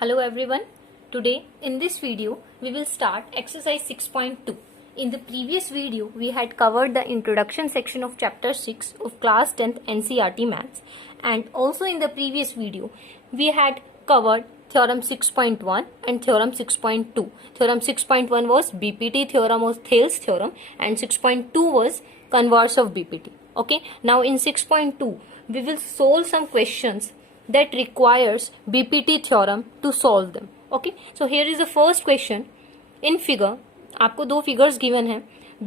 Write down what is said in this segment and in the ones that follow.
Hello everyone. Today in this video we will start exercise 6.2. In the previous video we had covered the introduction section of chapter 6 of class 10th NCERT maths, and also in the previous video we had covered theorem 6.1 and theorem 6.2. Theorem 6.1 was BPT theorem or Thales theorem and 6.2 was converse of BPT. Okay, now in 6.2 we will solve some questions that requires BPT theorem to solve them. Okay, so here is the first question. In figure आपको दो figures given है.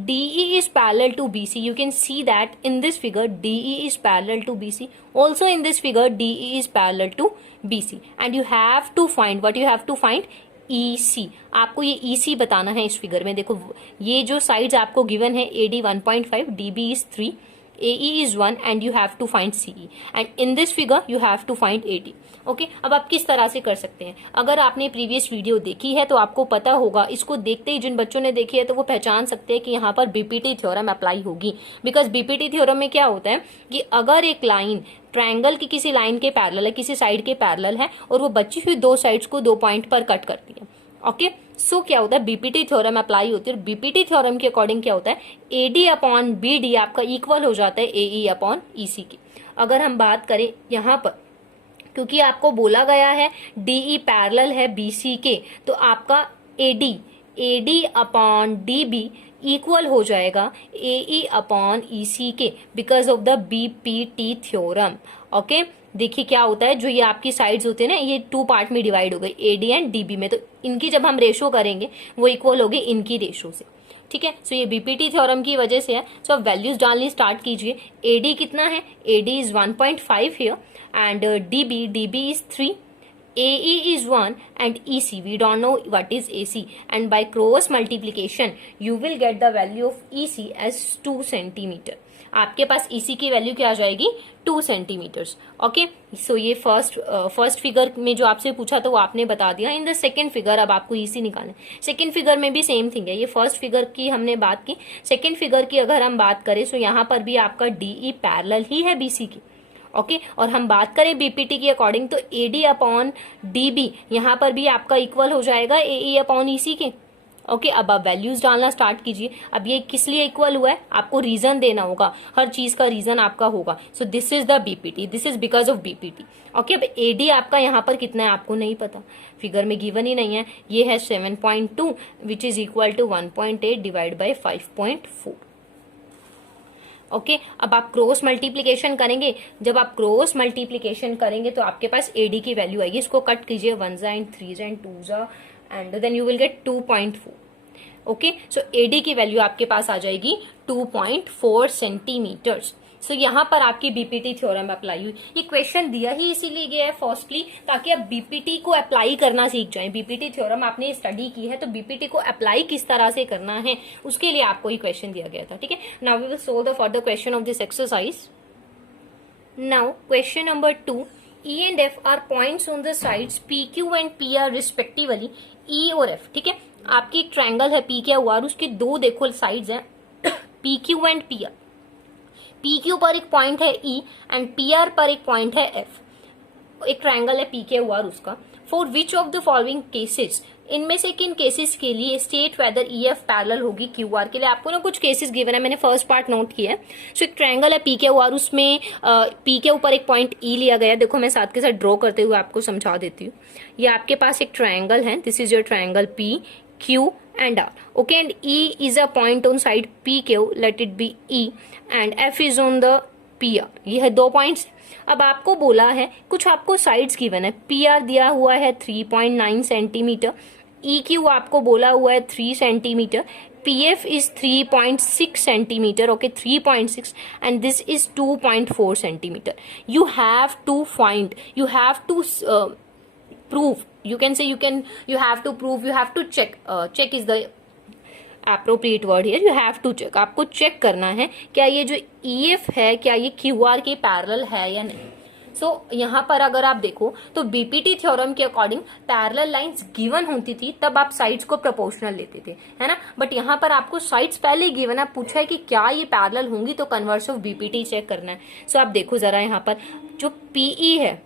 DE is parallel to BC. You can see that in this figure DE is parallel to BC. Also in this figure DE is parallel to BC. And you have to find what you have to find EC. आपको ये EC बताना है इस figure में. देखो ये जो sides आपको गिवन है AD 1.5, DB is 3, AE is 1 and you have to find CE, and in this figure you have to find AD. Okay, अब आप किस तरह से कर सकते हैं? अगर आपने प्रीवियस वीडियो देखी है तो आपको पता होगा, इसको देखते ही जिन बच्चों ने देखी है तो वो पहचान सकते हैं कि यहाँ पर बीपीटी थ्योरम अप्लाई होगी. बिकॉज बीपीटी थ्योरम में क्या होता है कि अगर एक लाइन ट्रायंगल की किसी लाइन के पैरेलल है, किसी साइड के पैरेलल है और वो बची हुई दो साइड्स को दो पॉइंट पर कट करती है. ओके, सो क्या होता है, बीपीटी थ्योरम अप्लाई होती है. और बीपीटी थ्योरम के अकॉर्डिंग क्या होता है, एडी अपॉन बीडी आपका इक्वल हो जाता है एई अपॉन ईसी की. अगर हम बात करें यहाँ पर, क्योंकि आपको बोला गया है डीई पैरेलल है बीसी के, तो आपका एडी अपॉन डीबी इक्वल हो जाएगा एई अपॉन ईसी के because of the BPT theorem. Okay, देखिए क्या होता है, जो ये आपकी साइड्स होते हैं ना, ये टू पार्ट में डिवाइड हो गई एडी एंड डीबी में, तो इनकी जब हम रेशो करेंगे वो इक्वल होगी इनकी रेशो से. ठीक है, सो ये बीपीटी थ्योरम की वजह से है. सो अब वैल्यूज डालनी स्टार्ट कीजिए. एडी कितना है, AD is 1.5 here and DB is 3, AE is 1 and EC we don't know what is AC, and by cross multiplication you will get the value of EC as 2 centimeter. आपके पास EC की value क्या आ जाएगी, 2 centimetres. Okay, सो ये first figure में जो आपसे पूछा था वो आपने बता दिया. इन द सेकंड फिगर अब आपको EC निकालना है. सेकंड फिगर में भी सेम थिंग है. ये फर्स्ट फिगर की हमने बात की. सेकंड फिगर की अगर हम बात करें तो यहाँ पर भी आपका DE पैरेलल ही है BC की. ओके, और हम बात करें बीपीटी के अकॉर्डिंग तो एडी अपॉन डीबी यहाँ पर भी आपका इक्वल हो जाएगा एई अपॉन ईसी के. ओके, अब आप वैल्यूज डालना स्टार्ट कीजिए. अब ये किस लिए इक्वल हुआ है, आपको रीजन देना होगा, हर चीज का रीजन आपका होगा. सो this is the BPT, this is because of BPT. Okay, अब एडी आपका यहाँ पर कितना है आपको नहीं पता, फिगर में गिवन ही नहीं है. ये है 7.2 which is equal to 1.8 divide by 5.4. Okay, अब आप क्रॉस मल्टीप्लीकेशन करेंगे. जब आप क्रॉस मल्टीप्लीकेशन करेंगे तो आपके पास एडी की वैल्यू आएगी. इसको कट कीजिए, 1 and 3 and 2 and then you will get 2.4. Okay, so AD की वैल्यू आपके पास आ जाएगी 2.4 सेंटीमीटर्स. सो यहाँ पर आपकी बीपीटी थ्योरम अप्लाई हुई. ये क्वेश्चन दिया ही इसीलिए गया है फर्स्टली ताकि आप बीपीटी को अप्लाई करना सीख जाएं. बीपीटी थ्योरम आपने स्टडी की है तो बीपीटी को अप्लाई किस तरह से करना है उसके लिए आपको ये क्वेश्चन दिया गया था. ठीक है, now we will solve the further question of this exercise. Now question number 2, E and F are points on the sides PQ and PR respectively. E और F, ठीक है, आपकी एक ट्रायंगल है PQ और उसके दो देखो साइड्स हैं PQ एंड PR. PQ पर एक पॉइंट है E एंड PR पर एक पॉइंट है F. एक ट्रायंगल है PQR उसका. For which of the following cases, इनमें से किन केसेस के लिए स्टेट वेदर EF पैरेलल होगी QR के लिए. आपको ना कुछ केसेस गिवन है, मैंने फर्स्ट पार्ट नोट किया है. सो एक ट्रायंगल है PQR, उसमें P के ऊपर एक पॉइंट E लिया गया. देखो मैं साथ के साथ ड्रॉ करते हुए आपको समझा देती हूँ. ये आपके पास एक ट्रायंगल है, this is your triangle P Q and R. Okay, and E is a point on side PQ, let it be E, and F is on the PR. ये है दो पॉइंट्स. अब आपको बोला है, कुछ आपको साइड्स गिवन है. PR दिया हुआ है 3.9 सेंटीमीटर, EQ आपको बोला हुआ है 3 centimetre, PF is 3.6 centimetre. Okay, 3.6 and this is 2.4 centimetre. You have to find, you have to prove, you can say you have to prove, you have to check. Check is the appropriate word here. You have to check. आपको check करना है क्या ये जो EF है क्या ये QR के पैरेलल है या नहीं. सो यहाँ पर अगर आप देखो तो बीपीटी थ्योरम के अकॉर्डिंग पैरेलल लाइंस गिवन होती थी तब आप साइड्स को प्रोपोर्शनल लेते थे, है ना. बट यहाँ पर आपको साइड्स पहले ही गिवन है, पूछा है कि क्या ये पैरेलल होंगी तो कन्वर्स ऑफ बीपीटी चेक करना है. सो आप देखो जरा यहाँ पर जो PE है,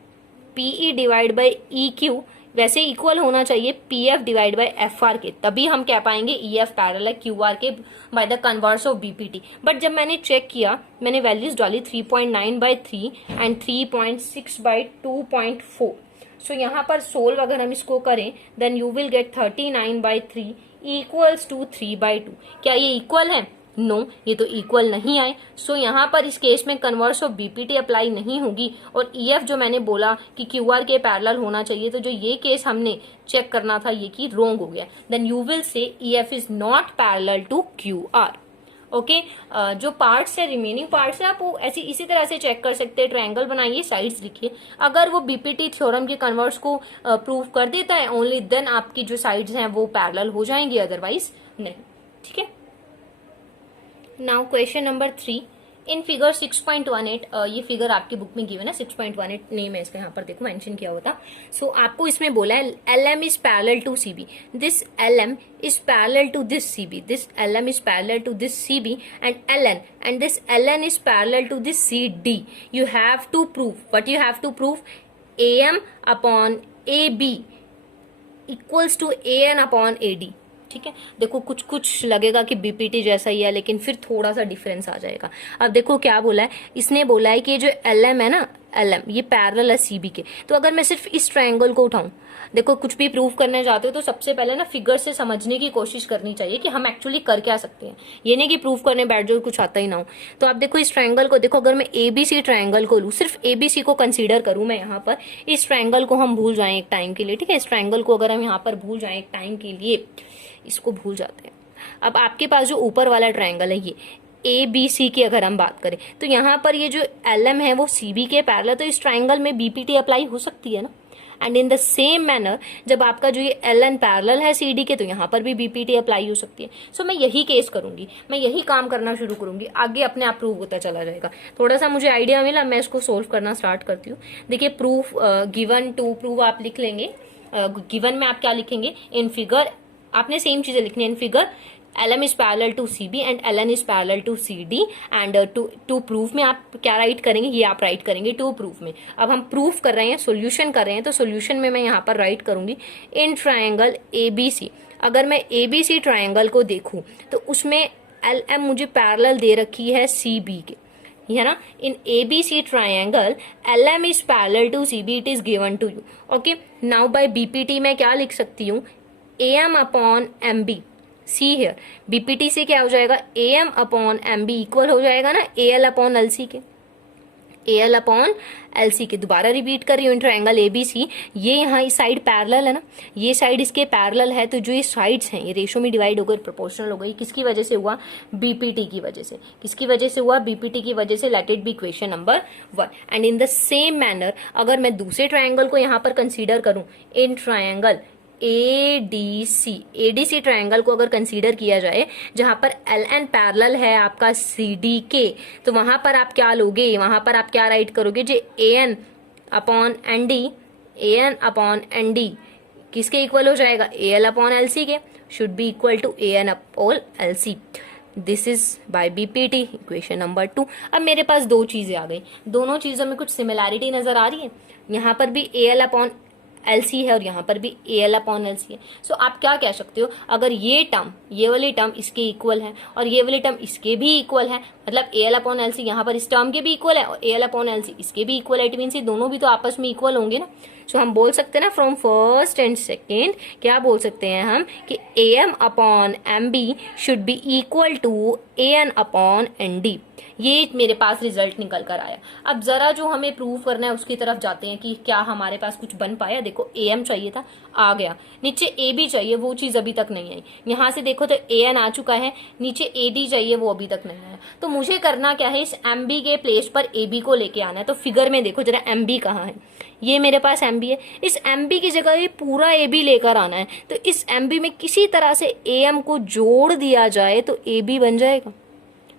PE डिवाइड बाई EQ वैसे इक्वल होना चाहिए P F divide by F R के, तभी हम कह पाएंगे ई एफ पैरेलल है क्यू आर के by the converse of BPT. But जब मैंने चेक किया, मैंने वैल्यूज डाली 3.9/3 एंड 3.6/2.4। सो यहाँ पर सोल्व अगर हम इसको करें then you will get 39/3 equals to 3/2। क्या ये इक्वल है? नो, ये तो इक्वल नहीं आए। सो यहाँ पर इस केस में कन्वर्स ऑफ बीपीटी अप्लाई नहीं होगी, और ईएफ जो मैंने बोला कि क्यूआर के पैरेलल होना चाहिए, तो जो ये केस हमने चेक करना था ये कि रोंग हो गया। Then you will say EF is not parallel to QR. Okay, जो पार्ट्स है, रिमेनिंग पार्ट्स है, आप वो ऐसी इसी तरह से चेक कर सकते हैं। ट्रायंगल बनाइए, साइड्स लिखिए, अगर वो बीपीटी थ्योरम के कन्वर्स को प्रूव कर देता है ओनली देन आपकी जो साइड्स हैं वो पैरेलल हो जाएंगी, अदरवाइज नहीं। ठीक है। Now question number 3 in figure 6.18, ये फिगर आपकी बुक में गिवन है, 6.18 नेम है इसका, यहाँ पर देखो मेंशन किया हुआ था। सो आपको इसमें बोला है LM is parallel to CB, this LM is parallel to this CB, this LM is parallel to this CB and LN, and this LN is parallel to this CD। You have to prove, what you have to prove, AM upon AB equals to AN upon AD। ठीक है, देखो कुछ कुछ लगेगा कि BPT जैसा ही है, लेकिन फिर थोड़ा सा डिफरेंस आ जाएगा। अब देखो क्या बोला है, इसने बोला है कि जो LM है ना, LM ये पैरेलल है CB के। तो अगर मैं सिर्फ इस ट्रायंगल को उठाऊं, देखो कुछ भी प्रूव करने जाते हो तो सबसे पहले ना फिगर से समझने की कोशिश करनी चाहिए कि हम एक्चुअली कर क्या सकते हैं, ये नहीं कि प्रूव करने बैठ जाओ कुछ आता ही ना हो। तो आप देखो इस ट्रायंगल को देखो, अगर मैं ABC ट्रायंगल को लूं, सिर्फ ABC को कंसीडर करूं मैं यहाँ पर, इस ट्रायंगल को हम भूल जाएं एक टाइम के लिए। ठीक है, इस ट्रायंगल को अगर हम यहाँ पर भूल जाएं एक टाइम के लिए, इसको भूल जाते हैं। अब आपके पास जो ऊपर वाला ट्रायंगल है, ये ABC की अगर हम बात करें, तो यहाँ पर ये जो LM है वो CB के पैरेलल, तो इस ट्रायंगल में BPT अप्लाई हो सकती है ना। And in the same manner जब आपका जो ये LN पैरेलल है CD के, तो यहाँ पर भी BPT अप्लाई हो सकती है। सो मैं यही केस करूंगी, मैं यही काम करना शुरू करूंगी, आगे अपने आप प्रूव होता चला जाएगा। थोड़ा सा मुझे आइडिया मिला, मैं इसको सोल्व करना स्टार्ट करती हूँ। देखिए प्रूफ गिवन टू प्रूव आप लिख लेंगे। गिवन में आप क्या लिखेंगे, इन फिगर आपने सेम चीजें लिखनी है। In figure LM is parallel to CB and LN is parallel to CD, and to proof में आप क्या राइट करेंगे, ये आप राइट करेंगे टू प्रूफ में। अब हम प्रूफ कर रहे हैं, सोल्यूशन कर रहे हैं, तो सोल्यूशन में मैं यहाँ पर राइट करूंगी इन ट्रायंगल ABC। अगर मैं ABC ट्रायंगल को देखूं तो उसमें LM मुझे पैरेलल दे रखी है CB के, है ना। In ABC triangle LM is parallel to CB, it is given to you. Okay, now by BPT मैं क्या लिख सकती हूँ, AM upon MB। See here BPT से क्या हो जाएगा, AM अपॉन MB इक्वल हो जाएगा ना AL अपॉन LC के, AL अपॉन LC के। दोबारा रिपीट कर रही हूँ, ट्रायंगल ABC, ये यहाँ इस साइड पैरेलल है ना, ये साइड इसके पैरेलल है, तो जो ये साइड्स हैं ये रेशो में डिवाइड हो गई, प्रोपोर्शनल हो गई। किसकी वजह से हुआ, बीपीटी की वजह से। किसकी वजह से हुआ, बीपीटी की वजह से। Late it B equation number 1। And in the same manner अगर मैं दूसरे ट्रायंगल को यहाँ पर कंसीडर करूँ, इन ट्रायंगल ADC ट्रायंगल को अगर कंसीडर किया जाए, जहां पर LN पैरेलल है आपका CD के, तो वहां पर आप क्या लोगे, वहां पर आप क्या राइट करोगे, जो AN अपॉन ND किसके इक्वल हो जाएगा, AL अपॉन LC के, should be equal to AN upon LC। This is by BPT equation number 2। अब मेरे पास दो चीजें आ गई, दोनों चीजों में कुछ सिमिलैरिटी नजर आ रही है। यहाँ पर भी AL अपॉन LC है और यहाँ पर भी AL अपॉन LC है। सो आप क्या कह सकते हो, अगर ये टर्म, ये वाली टर्म इसके इक्वल है और ये वाली टर्म इसके भी इक्वल है, मतलब AL अपॉन LC यहाँ पर इस टर्म के भी इक्वल है और AL अपॉन LC इसके भी इक्वल है, इट मीन्स ये दोनों भी तो आपस में इक्वल होंगे ना। सो हम बोल सकते हैं ना फ्रॉम फर्स्ट एंड सेकेंड, क्या बोल सकते हैं हम कि AM upon MB should be equal to AN upon ND। ये मेरे पास रिजल्ट निकल कर आया। अब जरा जो हमें प्रूव करना है उसकी तरफ जाते हैं कि क्या हमारे पास कुछ बन पाया। देखो AM चाहिए था, आ गया, नीचे AB चाहिए, वो चीज अभी तक नहीं आई। यहाँ से देखो तो AN आ चुका है, नीचे AD चाहिए, वो अभी तक नहीं आया। तो मुझे करना क्या है, इस MB के प्लेस पर AB को लेके आना है। तो फिगर में देखो जरा MB कहाँ है, ये मेरे पास MB है, इस MB की जगह ये पूरा AB लेकर आना है। तो इस MB में किसी तरह से AM को जोड़ दिया जाए तो AB बन जाएगा।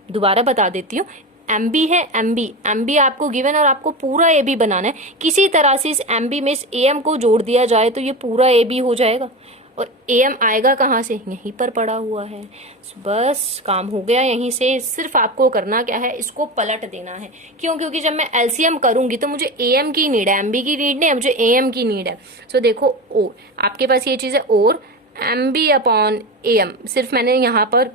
दोबारा बता देती हूँ, MB है, MB आपको गिवन और आपको पूरा AB बनाना है। किसी तरह से इस MB में इस AM को जोड़ दिया जाए तो ये पूरा AB हो जाएगा। और एम आएगा कहाँ से, यहीं पर पड़ा हुआ है। बस काम हो गया यहीं से। सिर्फ आपको करना क्या है, इसको पलट देना है। क्यों? क्योंकि जब मैं एलसीएम करूंगी तो मुझे एम की नीड है, एमबी की नीड नहीं है, मुझे एम की नीड है। सो देखो ओ, आपके पास ये चीज है और एम बी अपॉन एम, सिर्फ मैंने यहाँ पर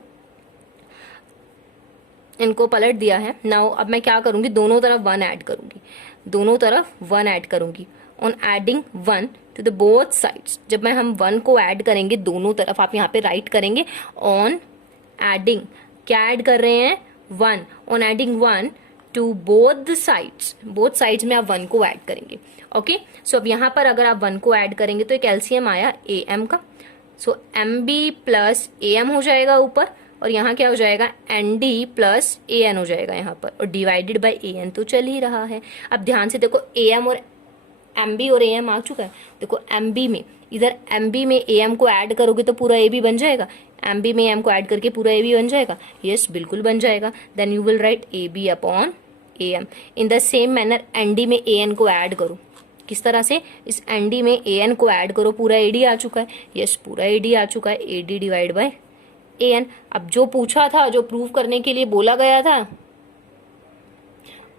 इनको पलट दिया है। नाउ अब मैं क्या करूंगी, दोनों तरफ 1 ऐड करूंगी, दोनों तरफ 1 ऐड करूंगी। On adding 1 to the both sides, जब मैं हम 1 को ऐड करेंगे दोनों तरफ, आप यहाँ पे राइट करेंगे ऑन एडिंग, क्या ऐड कर रहे हैं 1, on adding 1 to both the sides, both sides में आप 1 को ऐड करेंगे। ओके, सो अब यहाँ पर अगर आप 1 को ऐड करेंगे तो एक एलसीएम आया ए एम का। So M B plus A M हो जाएगा ऊपर, और यहाँ क्या हो जाएगा N D plus A N हो जाएगा यहाँ पर, और डिवाइडेड बाई ए एन तो चल ही रहा है। अब ध्यान से देखो ए एम और एम बी और ए एम आ चुका है। देखो एम बी में, इधर एम बी में ए एम को ऐड करोगे तो पूरा ए बी बन जाएगा, एम बी में एम को ऐड करके पूरा ए बी बन जाएगा। यस, बिल्कुल बन जाएगा। Then you will write A B upon A M. In the same manner N D में ए एन को ऐड करो। किस तरह से, इस एन डी में ए एन को ऐड करो, पूरा ए डी आ चुका है। यस, पूरा ए डी आ चुका है, A D divide by A N. अब जो पूछा था, जो प्रूव करने के लिए बोला गया था,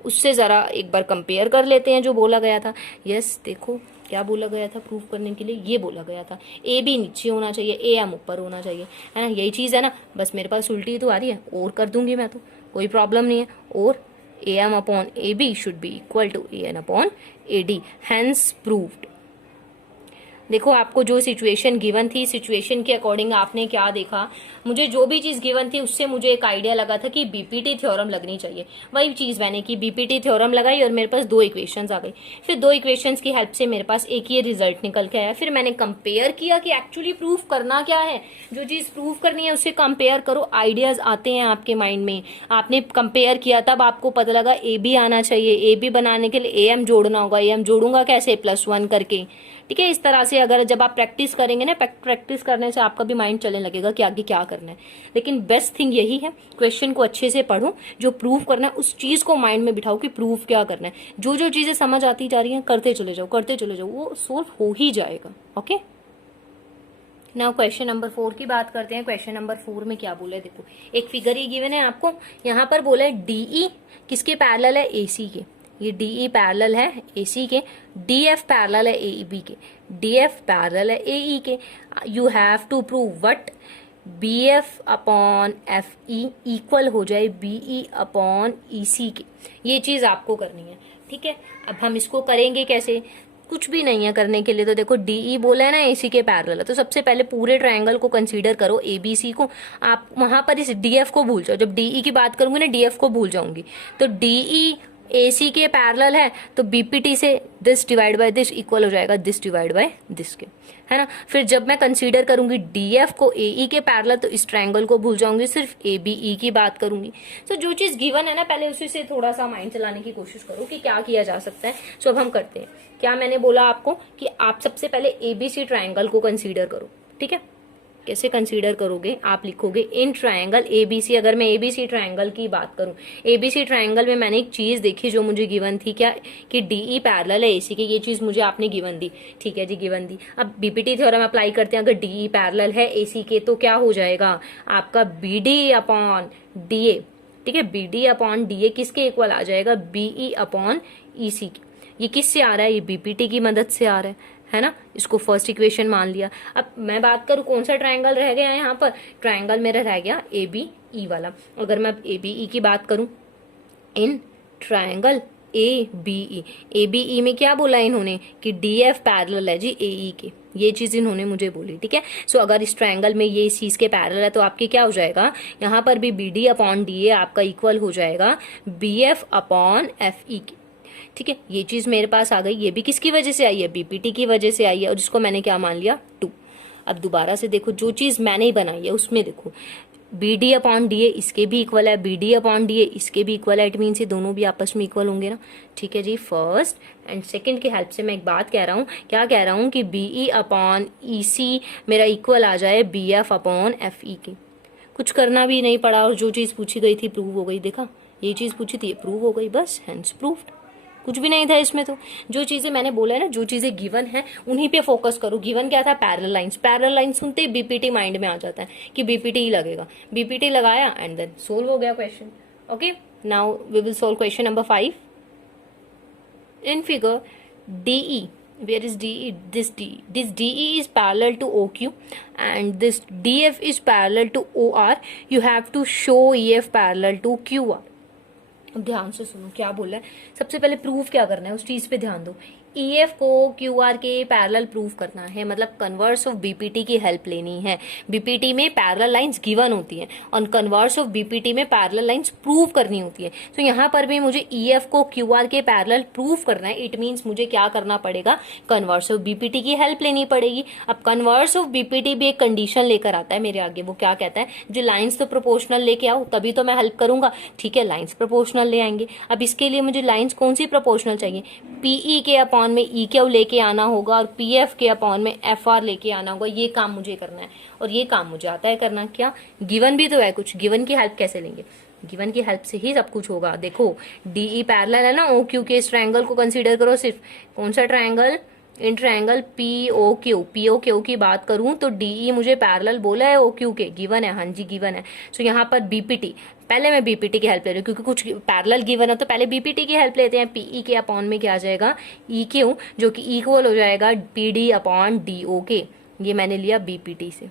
उससे जरा एक बार कंपेयर कर लेते हैं जो बोला गया था। यस, देखो क्या बोला गया था प्रूव करने के लिए, ये बोला गया था ए बी नीचे होना चाहिए, ए एम ऊपर होना चाहिए, है ना, यही चीज है ना। बस मेरे पास उल्टी तो आ रही है, और कर दूंगी मैं तो, कोई प्रॉब्लम नहीं है। और A M upon A B should be equal to A N upon A D, hence proved. देखो आपको जो सिचुएशन गिवन थी, सिचुएशन के अकॉर्डिंग आपने क्या देखा, मुझे जो भी चीज गिवन थी उससे मुझे एक आइडिया लगा था कि बीपीटी थ्योरम लगनी चाहिए। वही चीज मैंने की, बीपीटी थ्योरम लगाई और मेरे पास 2 इक्वेशंस आ गई। फिर 2 इक्वेशंस की हेल्प से मेरे पास एक ये रिजल्ट निकल के आया। फिर मैंने कंपेयर किया कि एक्चुअली प्रूफ करना क्या है, जो चीज प्रूफ करनी है उससे कंपेयर करो, आइडियाज आते हैं आपके माइंड में। आपने कंपेयर किया तब आपको पता लगा ए बी आना चाहिए, ए बी बनाने के लिए ए एम जोड़ना होगा। ए एम जोड़ूंगा कैसे, +1 करके। ठीक है, इस तरह से अगर जब आप प्रैक्टिस करेंगे ना, प्रैक्टिस करने से आपका भी माइंड चलने लगेगा कि आगे क्या करना है। लेकिन बेस्ट थिंग यही है, क्वेश्चन को अच्छे से पढ़ो, जो प्रूफ करना है उस चीज को माइंड में बिठाओ कि प्रूफ क्या करना है। जो जो चीजें समझ आती जा रही हैं करते चले जाओ, करते चले जाओ, वो सोल्व हो ही जाएगा। ओके, नाउ क्वेश्चन नंबर 4 की बात करते हैं। क्वेश्चन नंबर 4 में क्या बोला है, देखो एक फिगर ही गिवन है आपको, यहाँ पर बोला है डीई किसके पैरेलल है, एसी के। ये डीई पैरेलल है एसी के, डीएफ पैरेलल है एईबी के, डीएफ पैरेलल है एई के। You have to prove what, BF upon FE equal हो जाए बीई अपॉन ईसी के। ये चीज आपको करनी है। ठीक है, अब हम इसको करेंगे कैसे, कुछ भी नहीं है करने के लिए। तो देखो डीई बोला है ना एसी के पैरेलल है, तो सबसे पहले पूरे ट्रायंगल को कंसीडर करो, एबीसी को। आप वहां पर इस डीएफ को भूल जाओ, जब डीई की बात करूंगी ना डीएफ को भूल जाऊंगी। तो डीई एसी के पैरेलल है तो बीपीटी से this divide by this equal हो जाएगा दिस डिवाइड बाय दिस के, है ना। फिर जब मैं कंसीडर करूंगी डीएफ को एई के पैरेलल तो इस ट्रायंगल को भूल जाऊंगी, सिर्फ एबीई की बात करूंगी। तो जो चीज गिवन है ना, पहले उसी से थोड़ा सा माइंड चलाने की कोशिश करो कि क्या किया जा सकता है। सो अब हम करते हैं। क्या मैंने बोला आपको कि आप सबसे पहले एबीसी ट्रायंगल को कंसीडर करो। ठीक है, कैसे कंसीडर करोगे, आप लिखोगे इन ट्रायंगल एबीसी। अगर मैं एबीसी ट्रायंगल की बात करूं, एबीसी ट्रायंगल में मैंने एक चीज देखी जो मुझे गिवन थी, क्या कि डीई पैरेलल है एसी के। ये चीज मुझे आपने गिवन दी, ठीक है जी, गिवन दी। अब बीपीटी थ्योरम अप्लाई करते हैं, अगर डीई पैरेलल है एसी के तो क्या हो जाएगा आपका बीडी अपॉन डीए। ठीक है, बीडी अपॉन डीए किसके इक्वल आ जाएगा, बीई अपॉन ईसी के। ये किससे आ रहा है, ये बीपीटी की मदद से आ रहा है ना। इसको फर्स्ट इक्वेशन मान लिया। अब मैं बात करूं कौन सा ट्रायंगल रह गया है यहाँ पर, ट्रायंगल मेरा रह गया एबीई वाला। अगर मैं एबीई की बात करूं, इन ट्रायंगल एबीई, एबीई में क्या बोला इन्होंने कि डीएफ पैरेलल है जी एई के। ये चीज इन्होंने मुझे बोली। ठीक है, सो अगर इस ट्रायंगल में ये इस चीज के पैरेलल है तो आपके क्या हो जाएगा, यहाँ पर भी बीडी अपॉन डीए आपका इक्वल हो जाएगा बीएफ अपॉन एफई के। ठीक है, ये चीज मेरे पास आ गई। ये भी किसकी वजह से आई है, बीपीटी की वजह से आई है, और जिसको मैंने क्या मान लिया 2। अब दोबारा से देखो, जो चीज मैंने ही बनाई है उसमें देखो बीडी अपॉन डीए इसके भी इक्वल है, बीडी अपॉन डीए इसके भी इक्वल है। इट मीन ये दोनों भी आपस में इक्वल होंगे ना। ठीक है जी, फर्स्ट एंड सेकंड की हेल्प से मैं एक बात कह रहा हूँ, क्या कह रहा हूँ कि बीई अपॉन ईसी मेरा इक्वल आ जाए बीएफ अपॉन एफई के। कुछ करना भी नहीं पड़ा, और जो चीज पूछी गई थी प्रूव हो गई। देखा, ये चीज पूछी थी प्रूव हो गई, बस हैंस प्रूव्ड। कुछ भी नहीं था इसमें। तो जो चीजें मैंने बोला है ना, जो चीजें गिवन है उन्हीं पे फोकस करो। गिवन क्या था? Parallel lines. पैरेलल लाइंस सुनते ही बीपीटी माइंड में आ जाता है कि बीपीटी ही लगेगा। बीपीटी लगाया एंड देन सोल्व हो गया question. Okay, now we will solve question number 5। In figure DE, where is DE? This DE. This DE is parallel to OQ and this DF is parallel to OR. You have to show EF parallel to QR. अब ध्यान से सुनो क्या बोला है। सबसे पहले proof क्या करना है उस चीज पे ध्यान दो। ईएफ को क्यूआर के पैरेलल प्रूफ करना है, मतलब कन्वर्स ऑफ बीपीटी की हेल्प लेनी है। बीपीटी में पैरेलल लाइंस गिवन होती हैं और कन्वर्स ऑफ बीपीटी में पैरेलल लाइंस प्रूव करनी होती है। तो यहाँ पर भी मुझे ईएफ को क्यूआर के पैरेलल प्रूफ करना है। इट मीन्स मुझे क्या करना पड़ेगा? कन्वर्स ऑफ बीपीटी की हेल्प लेनी पड़ेगी। अब कन्वर्स ऑफ बीपीटी भी एक कंडीशन लेकर आता है मेरे आगे। वो क्या कहता है? जो लाइन्स तो प्रोपोर्शनल लेके आओ तभी तो मैं हेल्प करूंगा। ठीक है, लाइन्स प्रोपोर्शनल ले आएंगे। अब इसके लिए मुझे लाइन्स कौन सी प्रोपोर्शनल चाहिए? पीई के अपॉन में ई क्यू लेके आना होगा और पीएफ के अपॉन में एफ आर लेके आना होगा। ये काम मुझे करना है और ये काम मुझे आता है करना। क्या गिवन भी तो है कुछ, गिवन की हेल्प कैसे लेंगे? गिवन की हेल्प से ही सब कुछ होगा। देखो डीई पैरेलल है ना ओ क्यू के। इस ट्रायंगल को कंसीडर करो सिर्फ। कौन सा ट्रायंगल? इन ट्रायंगल पीओक्यू की बात करूं तो डीई मुझे पैरेलल बोला है ओक्यू के। गिवन है, हाँ जी गिवन है। सो यहाँ पर बीपीटी, पहले मैं बीपीटी की हेल्प ले रही हूँ क्योंकि कुछ पैरेलल गिवन है तो पहले बीपीटी की हेल्प लेते हैं। पीई के अपॉन में क्या आ जाएगा? ई क्यू, जो कि इक्वल हो जाएगा पीडी अपॉन डीओ के। ये मैंने लिया बीपीटी से।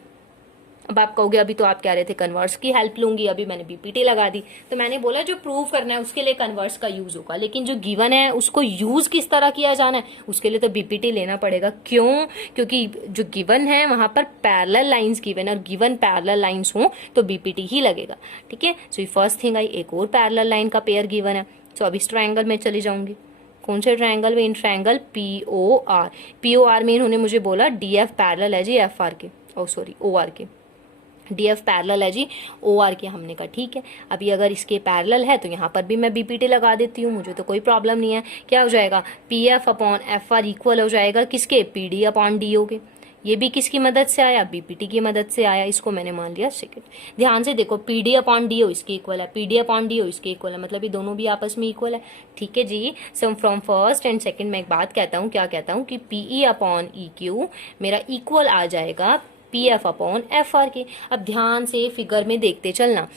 अब आप कहोगे अभी तो आप कह रहे थे कन्वर्स की हेल्प लूंगी, अभी मैंने बीपीटी लगा दी। तो मैंने बोला जो प्रूव करना है उसके लिए कन्वर्स का यूज होगा, लेकिन जो गिवन है उसको यूज किस तरह किया जाना है उसके लिए तो बीपीटी लेना पड़ेगा। क्यों? क्योंकि जो गिवन है वहां पर पैरेलल लाइंस गिवन है और गिवन पैरेलल लाइंस हो तो बीपीटी ही लगेगा। ठीक है, सो फर्स्ट थिंग आई, एक और पैरेलल लाइन का पेयर गिवन है। सो अब इस ट्रायंगल में चली जाऊंगी। कौन से ट्रायंगल में? In triangle पीओआर। पीओआर में इन्होंने मुझे बोला डीएफ पैरेलल है जी एफ आर के, ओआर के। डीएफ पैरेलल है जी ओआर के। हमने कहा ठीक है, अभी अगर इसके पैरेलल है तो यहाँ पर भी मैं बीपीटी लगा देती हूँ, मुझे तो कोई प्रॉब्लम नहीं है। क्या हो जाएगा? PF upon F R equal हो जाएगा किसके? पीडी अपॉन डीओ के। ये भी किसकी मदद से आया? बीपीटी की मदद से आया। इसको मैंने मान लिया सेकंड। ध्यान से देखो, पीडी अपॉन डीओ इसके इक्वल है, पीडी अपॉन डीओ इसके इक्वल है, मतलब ये दोनों भी आपस में इक्वल है। ठीक है जी। So from first and second मैं एक बात कहता हूँ, क्या कहता हूँ कि पीई अपॉन ई क्यू मेरा इक्वल आ जाएगा पीएफ अपॉन एफ आर के। अब ध्यान से फिगर में देखते चलना।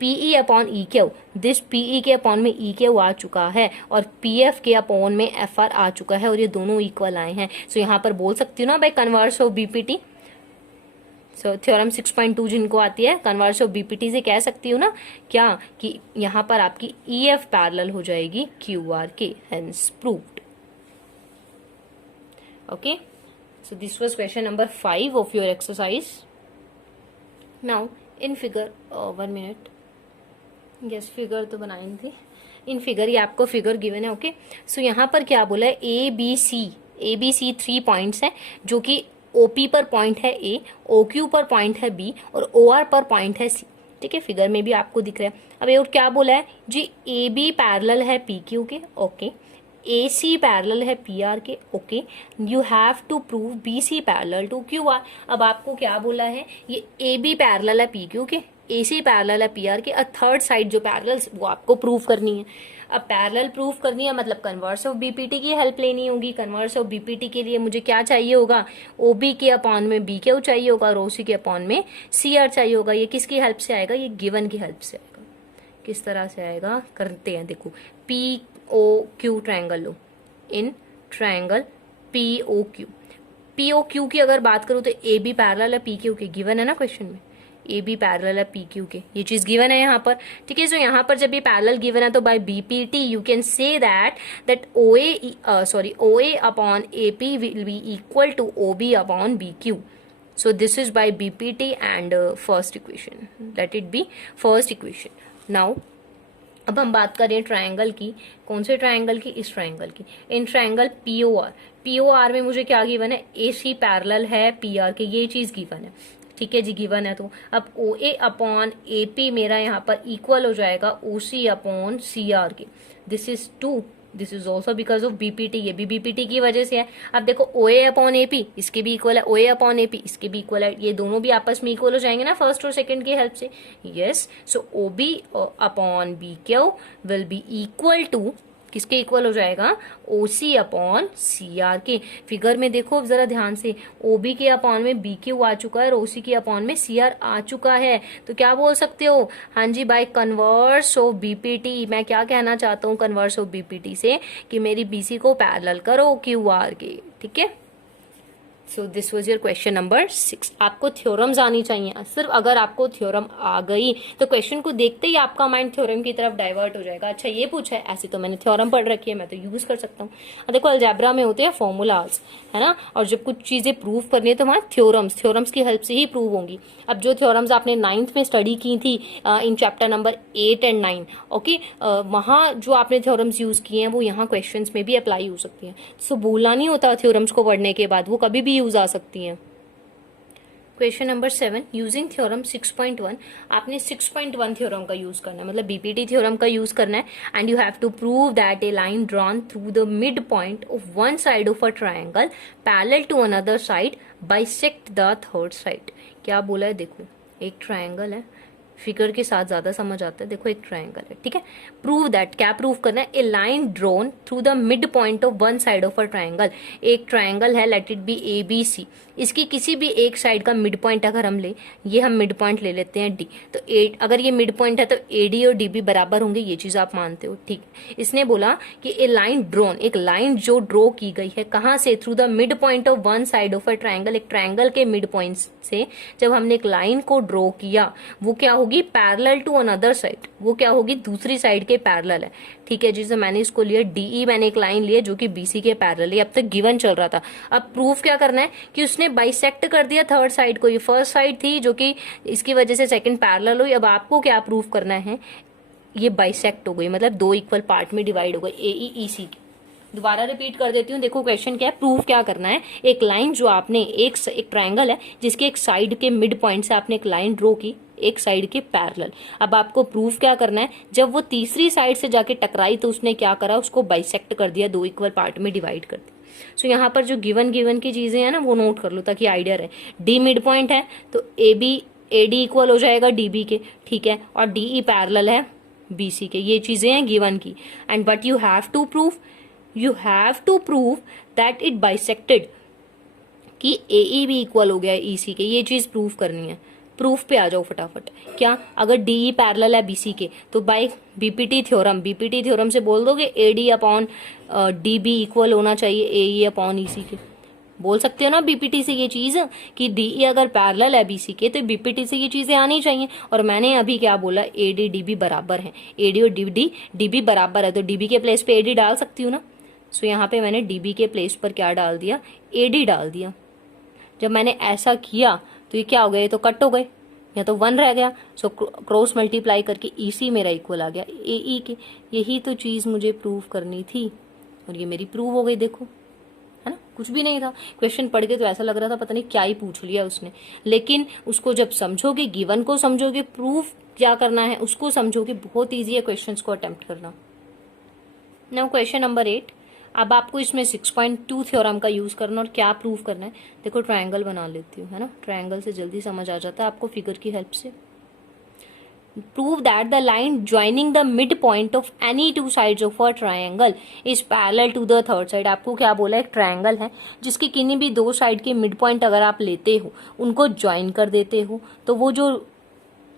PE upon E Q, this PE के अपॉन में ई क्यू आ चुका है और पीएफ के अपॉन में एफ आर आ चुका है और ये दोनों इक्वल आए हैं। सो यहाँ पर बोल सकती हूँ ना bye converse of BPT. So theorem 6.2 जिनको आती है कन्वर्स ऑफ बीपीटी से कह सकती हूँ ना क्या कि यहाँ पर आपकी ईएफ पैरेलल हो जाएगी क्यूआर के, hence proved. Okay, so this was question number 5 of your exercise. Now in figure 1 minute, yes figure तो बनाई थी। इन फिगर, ये आपको फिगर गिवन है। ओके, सो यहाँ पर क्या बोला है? ए बी सी 3 पॉइंट्स है जो कि ओपी पर पॉइंट है ए, ओक्यू पर पॉइंट है बी और ओआर पर पॉइंट है सी। ठीक है, फिगर में भी आपको दिख रहा है। अब और क्या बोला है जी? ए बी पैरेलल है पी क्यू के। ओके, ए सी पैरेलल है पी आर के। Okay, you have to prove B C parallel to Q R. अब आपको क्या बोला है? ये ए बी पैरेलल है पी क्यू के, ए सी पैरेलल है पी आर के, और थर्ड साइड जो पैरेलल वो आपको प्रूव करनी है। अब पैरेलल प्रूव करनी है मतलब कन्वर्स ऑफ बीपीटी की हेल्प लेनी होगी। कन्वर्स ऑफ बीपीटी के लिए मुझे क्या चाहिए होगा? ओबी के अपॉन में बी क्यू चाहिए होगा और ओसी के अपॉन में सी आर चाहिए होगा। ये किसकी हेल्प से आएगा? ये गिवन की हेल्प से आएगा। किस तरह से आएगा करते हैं, देखो। पी ओ क्यू ट्रायंगल लो, in triangle P O Q की अगर बात करूं तो ए बी पैरेलल है पी क्यू के, गिवन है ना क्वेश्चन में। ए बी पैरेलल है पी क्यू के, ये चीज गिवन है यहाँ पर। ठीक है, सो यहाँ पर जब ये पैरेलल गिवन है तो by BPT you can say that O A upon A P will be equal to O B upon B Q. So this is by BPT and first equation, let it be first equation. Now अब हम बात करें triangle की। कौन से triangle की? इस triangle की। इन ट्रायंगल पीओआर में मुझे क्या गिवन है? ए सी पैरेलल है पी आर के, ये चीज गिवन है। ठीक है जी, गिवन है। तो अब ओ ए अपॉन ए पी मेरा यहाँ पर इक्वल हो जाएगा ओ सी अपॉन सी आर के। This is 2, this is also because of BPT, ये भी बीपीटी की वजह से है। अब देखो ओ ए अपॉन एपी इसके भी इक्वल है, ओ ए अपॉन एपी इसके भी इक्वल है, ये दोनों भी आपस में इक्वल हो जाएंगे ना फर्स्ट और सेकंड की हेल्प से। Yes, so O B upon B Q will be equal to किसके इक्वल हो जाएगा, OC अपॉन CR के। फिगर में देखो अब जरा ध्यान से, OB के अपॉन में BQ आ चुका है और OC के अपॉन में CR आ चुका है। तो क्या बोल सकते हो, हाँ जी, बाय कन्वर्स ऑफ BPT। मैं क्या कहना चाहता हूँ कन्वर्स ऑफ BPT से, कि मेरी BC को पैरेलल करो QR के। ठीक है, so this was your question number 6। आपको थ्योरम्स आनी चाहिए। सिर्फ अगर आपको थ्योरम आ गई तो क्वेश्चन को देखते ही आपका माइंड थ्योरम की तरफ डाइवर्ट हो जाएगा। अच्छा ये पूछा है, ऐसे तो मैंने थ्योरम पढ़ रखी है, मैं तो यूज कर सकता हूँ। देखो अलजेब्रा में होते हैं फॉर्मूलाज, है ना, और जब कुछ चीजें प्रूव करनी है तो वहाँ थ्योरम्स की हेल्प से ही प्रूव होंगी। अब जो थ्योरम्स आपने 9th में स्टडी की थी in chapter number 8 and 9, okay, वहाँ जो आपने थ्योरम्स यूज किए हैं वो यहाँ क्वेश्चन में भी अप्लाई हो सकती है। सो भूलना नहीं होता थ्योरम्स को पढ़ने के बाद, वो कभी भी यूज आ सकती हैं। Question number 7, using theorem 6.1। आपने 6.1 थ्योरम का यूज करना है, मतलब बीपीटी थ्योरम का यूज करना है। And you have to prove that a line drawn through the mid point of one side of a triangle parallel to another side bisect the third side. क्या बोला है, देखो एक ट्रायंगल है, figure के साथ ज्यादा समझ आता है। देखो एक ट्रायंगल है, ठीक है, प्रूव दैट, क्या प्रूव करना है, a line drawn through the mid point of one side of a triangle. एक ट्रायंगल है, लेट इट बी ABC, इसकी किसी भी एक साइड का मिड पॉइंट अगर हम ले, ये हम मिड पॉइंट ले लेते हैं D, तो अगर ये मिड पॉइंट है तो AD और DB बराबर होंगे, ये चीज आप मानते हो, ठीक। इसने बोला कि ए लाइन ड्रॉन, एक लाइन जो ड्रॉ की गई है, कहां से, through the mid point of one side of a triangle, एक ट्रायंगल के मिड पॉइंट से जब हमने एक लाइन को ड्रॉ किया, वो क्या होगी, पैरेलल टू अनदर साइड, वो क्या होगी, दूसरी साइड के पैरेलल है। ठीक है, जिसे मैंने इसको लिया DE, मैंने एक लाइन लिया जो कि BC के पैरेलल है, अब तक गिवन चल रहा था। अब प्रूफ क्या करना है कि उसने बाइसेक्ट कर दिया थर्ड साइड को, ये फर्स्ट साइड थी जो कि इसकी वजह से सेकंड पैरेलल हुई। अब आपको क्या प्रूफ करना है, ये बाइसेक्ट हो गई, मतलब दो इक्वल पार्ट में डिवाइड हो गई, AE EC की। दोबारा रिपीट कर देती हूँ, देखो क्वेश्चन क्या है, प्रूफ क्या करना है, एक लाइन जो आपने एक ट्रायंगल है जिसके एक साइड के मिड पॉइंट से आपने एक लाइन ड्रॉ की एक साइड के पैरेलल। अब आपको प्रूफ क्या करना है, जब वो तीसरी साइड से जाके टकराई तो उसने क्या करा, उसको बाइसेक्ट कर दिया, दो इक्वल पार्ट में डिवाइड कर दिया। सो यहाँ पर जो गिवन की चीजें हैं ना वो नोट कर लो ताकि आइडिया रहे। D मिड पॉइंट है तो AD इक्वल हो जाएगा DB के, ठीक है, और DE पैरेलल है BC के, ये चीजें हैं गिवन की। And but you have to prove that it bisected, कि AE भी इक्वल हो गया है EC के, ये चीज प्रूव करनी है। प्रूफ पे आ जाओ फटाफट। क्या, अगर DE पैरेलल है BC के तो बाय बीपीटी थ्योरम से बोल दोगे AD अपॉन DB इक्वल होना चाहिए AE अपॉन EC के। बोल सकते हो ना बीपीटी से ये चीज कि DE अगर पैरेलल है BC के तो बीपीटी से ये चीजें आनी चाहिए। और मैंने अभी क्या बोला, AD DB बराबर है, AD और DB बराबर है, तो DB के प्लेस पे AD डाल सकती हूँ ना। सो यहाँ पे मैंने DB के प्लेस पर क्या डाल दिया, AD डाल दिया। जब मैंने ऐसा किया तो ये क्या हो गया, ये तो कट हो गए, या तो 1 रह गया। सो क्रॉस मल्टीप्लाई करके EC मेरा इक्वल आ गया AE के। यही तो चीज मुझे प्रूव करनी थी और ये मेरी प्रूव हो गई, देखो, है ना, कुछ भी नहीं था। क्वेश्चन पढ़ के तो ऐसा लग रहा था पता नहीं क्या ही पूछ लिया उसने, लेकिन उसको जब समझोगे, गिवन को समझोगे, प्रूफ क्या करना है उसको समझोगे, बहुत ईजी है क्वेश्चन को अटेम्प्ट करना। Now question number 8। अब आपको इसमें 6.2 थ्योरम का यूज करना और क्या प्रूव करना है। देखो ट्रायंगल बना लेती हूँ, है ना, ट्रायंगल से जल्दी समझ आ जाता है आपको फिगर की हेल्प से। Prove that the line joining the mid point of any two sides of a triangle is parallel to the third side. आपको क्या बोला, एक ट्रायंगल है जिसकी किन्हीं भी दो साइड के मिड पॉइंट अगर आप लेते हो, उनको ज्वाइन कर देते हो, तो वो जो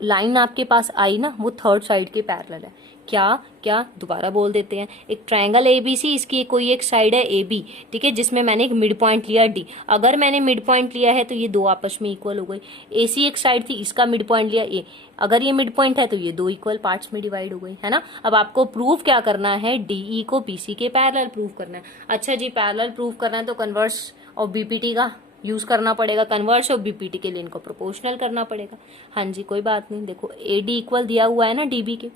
लाइन आपके पास आई ना वो थर्ड साइड के पैरेलल है। क्या दोबारा बोल देते हैं, एक ट्रायंगल ABC, इसकी कोई एक साइड है AB, ठीक है, जिसमें मैंने एक मिड पॉइंट लिया D। अगर मैंने मिड पॉइंट लिया है तो ये दो आपस में इक्वल हो गई। AC एक साइड थी, इसका मिड पॉइंट लिया A, अगर ये मिड पॉइंट है तो ये दो इक्वल पार्ट्स में डिवाइड हो गई, है ना। अब आपको प्रूफ क्या करना है, DE को BC के पैरेलल प्रूफ करना है। अच्छा जी, पैरेलल प्रूफ करना है तो कन्वर्स ऑफ BPT का यूज करना पड़ेगा, कन्वर्स ऑफ BPT के लिए इनको प्रोपोर्शनल करना पड़ेगा। हाँ जी, कोई बात नहीं, देखो AD इक्वल दिया हुआ है ना DB के।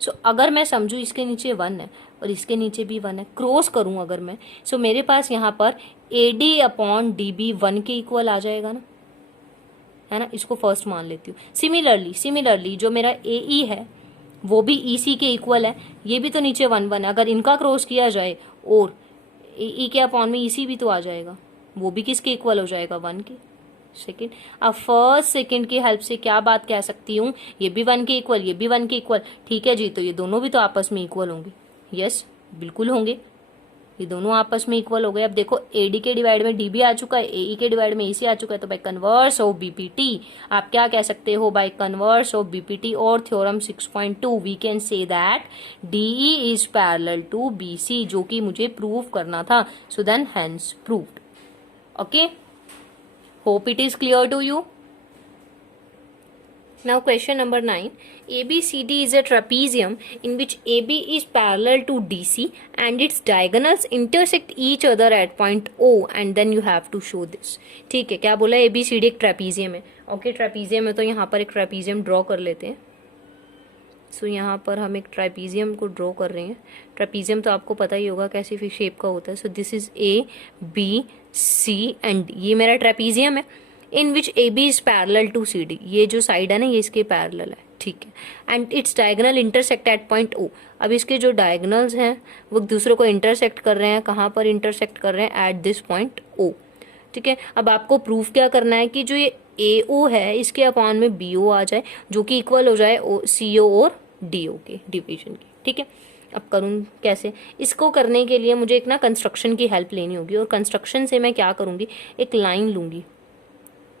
सो अगर मैं समझू इसके नीचे 1 है और इसके नीचे भी 1 है, क्रॉस करूं अगर मैं, सो मेरे पास यहाँ पर AD अपॉन DB 1 के इक्वल आ जाएगा ना, है ना, इसको फर्स्ट मान लेती हूँ। सिमिलरली जो मेरा AE है वो भी EC के इक्वल है, ये भी तो नीचे 1 1 है, अगर इनका क्रॉस किया जाए और AE के अपॉन में EC भी तो आ जाएगा, वो भी किसके इक्वल हो जाएगा, 1 के। सेकेंड, अब फर्स्ट सेकेंड की हेल्प से क्या बात कह सकती हूँ, ये भी 1 के इक्वल, ये भी 1 के इक्वल, ठीक है जी, तो ये दोनों भी तो आपस में इक्वल होंगे। यस बिल्कुल होंगे, ये दोनों आपस में इक्वल हो गए। अब देखो AD के डिवाइड में DB आ चुका है, AE के डिवाइड में AC आ चुका है, तो बाय कन्वर्स ऑफ BPT आप क्या कह सकते हो, बाय कन्वर्स ऑफ BPT और theorem 6.2 we can say that DE is parallel to BC, जो कि मुझे प्रूव करना था। So then hence proved. Okay, hope it is clear to you. Now question number 9. ABCD is a trapezium in which AB is parallel to DC and its diagonals intersect each other at point O and then you have to show this. ठीक है, क्या बोला, ABCD एक trapezium है। Okay, trapezium है तो यहाँ पर एक ट्रेपीजियम ड्रॉ कर लेते हैं। सो यहाँ पर हम एक ट्रेपीजियम को ड्रॉ कर रहे हैं। ट्रेपीजियम तो आपको पता ही होगा कैसी फिर शेप का होता है। So this is ABC and ये मेरा ट्रेपीजियम है in which AB is parallel to CD। ये जो साइड है ना ये इसके पैरेलल है, ठीक है। And its diagonal intersect at point O। अब इसके जो डायगोनल्स हैं वो दूसरे को इंटरसेक्ट कर रहे हैं। कहाँ पर इंटरसेक्ट कर रहे हैं, एट दिस पॉइंट O, ठीक है। अब आपको प्रूफ क्या करना है कि जो ये AO है इसके अपॉन में BO आ जाए, जो कि इक्वल हो जाए CO और DO के डिवीजन की, ठीक है। अब करूँ कैसे, इसको करने के लिए मुझे एक ना कंस्ट्रक्शन की हेल्प लेनी होगी, और कंस्ट्रक्शन से मैं क्या करूँगी, एक लाइन लूंगी,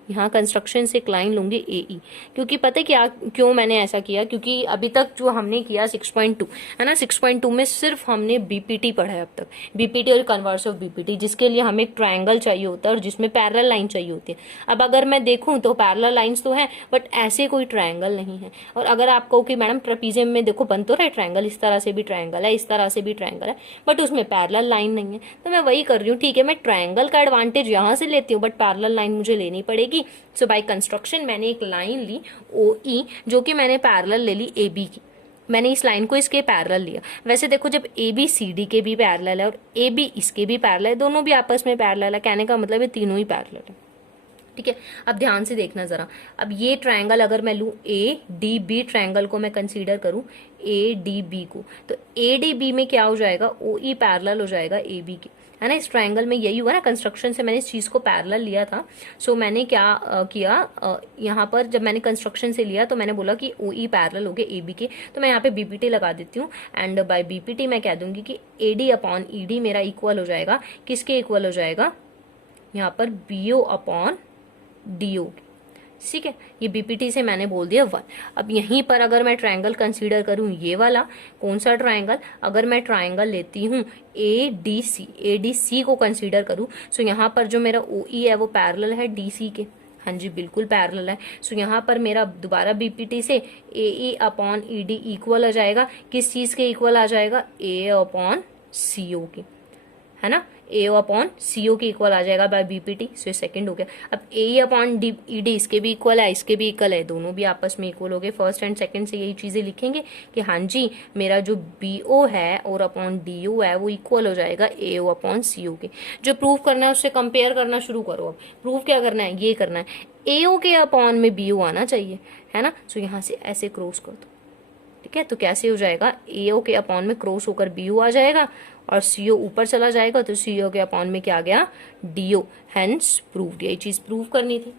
यहाँ कंस्ट्रक्शन से एक लाइन लूंगी AE। क्योंकि पता है क्या, क्यों मैंने ऐसा किया, क्योंकि अभी तक जो हमने किया 6.2 है ना, 6.2 में सिर्फ हमने BPT पढ़ा है अब तक, BPT और कन्वर्स ऑफ BPT, जिसके लिए हमें एक ट्रायंगल चाहिए होता है और जिसमें पैरेलल लाइन चाहिए होती है। अब अगर मैं देखूं तो पैरेलल लाइंस तो है बट ऐसे कोई ट्रायंगल नहीं है। और अगर आप कहो कि मैडम ट्रेपीजियम में देखो बन तो रहा है ट्रायंगल, इस तरह से भी ट्रायंगल है, इस तरह से भी ट्रायंगल है, बट उसमें पैरेलल लाइन नहीं है, तो मैं वही कर रही हूँ, ठीक है, मैं ट्रायंगल का एडवांटेज यहाँ से लेती हूँ बट पैरेलल लाइन मुझे लेनी पड़ेगी। सो बाय कंस्ट्रक्शन मैंने एक लाइन ली OE, जो कि मैंने पैरेलल ले ली AB की। मैंने इस लाइन को इसके पैरेलल लिया। वैसे देखो जब AB CD के भी पैरेलल है और AB इसके भी पैरेलल है, दोनों भी आपस में पैरेलल है, कहने का मतलब ये तीनों ही पैरेलल है, ठीक है। अब ध्यान से देखना जरा, अब ये ट्रायंगल अगर मैं लूं ADB ट्रायंगल को मैं कंसीडर करूं ADB को, तो ADB में क्या हो जाएगा, OE पैरेलल हो जाएगा AB के, है ना। इस ट्रायंगल में यही हुआ ना, कंस्ट्रक्शन से मैंने इस चीज को पैरेलल लिया था। सो मैंने क्या किया, यहाँ पर जब मैंने कंस्ट्रक्शन से लिया तो मैंने बोला कि OE पैरेलल हो गए AB के, तो मैं यहाँ पे BPT लगा देती हूँ एंड बाय BPT मैं कह दूंगी कि AD अपॉन ED मेरा इक्वल हो जाएगा, किसके इक्वल हो जाएगा, यहाँ पर BO अपॉन DO, ठीक है। ये BPT से मैंने बोल दिया 1। अब यहीं पर अगर मैं ट्रायंगल कंसीडर करूं, ये वाला कौन सा ट्रायंगल, अगर मैं ट्रायंगल लेती हूं ADC को कंसीडर करूं, सो यहाँ पर जो मेरा OE है वो पैरेलल है DC के, हाँ जी बिल्कुल पैरेलल है। सो यहाँ पर मेरा दोबारा BPT से AE अपॉन ED इक्वल आ जाएगा, किस चीज के इक्वल आ जाएगा, A अपॉन CO के, है ना, AO अपॉन CO के इक्वल आ जाएगा बाय BPT। सो सेकंड हो गया। अब AE अपॉन ED इसके भी इक्वल है, इसके भी इक्वल है, दोनों भी आपस में इक्वल हो गए। फर्स्ट एंड सेकंड से यही चीजें लिखेंगे कि हाँ जी मेरा जो BO है और अपॉन DO है वो इक्वल हो जाएगा AO अपॉन CO के। जो प्रूव करना है उससे कंपेयर करना शुरू करो। अब प्रूव क्या करना है, ये करना है, AO के अपॉन में BO आना चाहिए, है ना। सो यहाँ से ऐसे क्रॉस कर दो, ठीक है। तो कैसे हो जाएगा, AO के अपॉन में क्रॉस होकर BO आ जाएगा और CO ऊपर चला जाएगा, तो CO के अपॉन में क्या आ गया, DO, हेंस प्रूव्ड। यही चीज प्रूव करनी थी।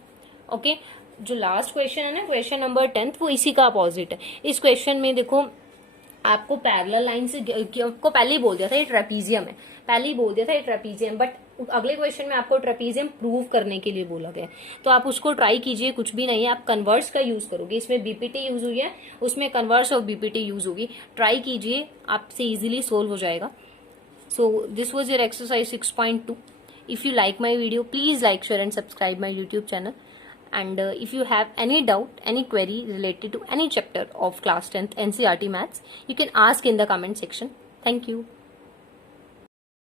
ओके, जो लास्ट क्वेश्चन है ना, क्वेश्चन नंबर 10, वो इसी का अपोजिट है। इस क्वेश्चन में देखो आपको पैरेलल लाइन से, आपको पहले ही बोल दिया था ये ट्रेपीजियम है, पहले ही बोल दिया था ये ट्रेपीजियम, बट अगले क्वेश्चन में आपको ट्रेपीजियम प्रूव करने के लिए बोला गया, तो आप उसको ट्राई कीजिए। कुछ भी नहीं है, आप कन्वर्स का यूज करोगे, इसमें BPT यूज हुई है, उसमें कन्वर्स ऑफ BPT यूज होगी। ट्राई कीजिए, आपसे इजीली सोल्व हो जाएगा। So this was your exercise 6.2. If you like my video, please like, share and subscribe my YouTube channel. And if you have any doubt, any query related to any chapter of class 10th NCERT maths, you can ask in the comment section. Thank you.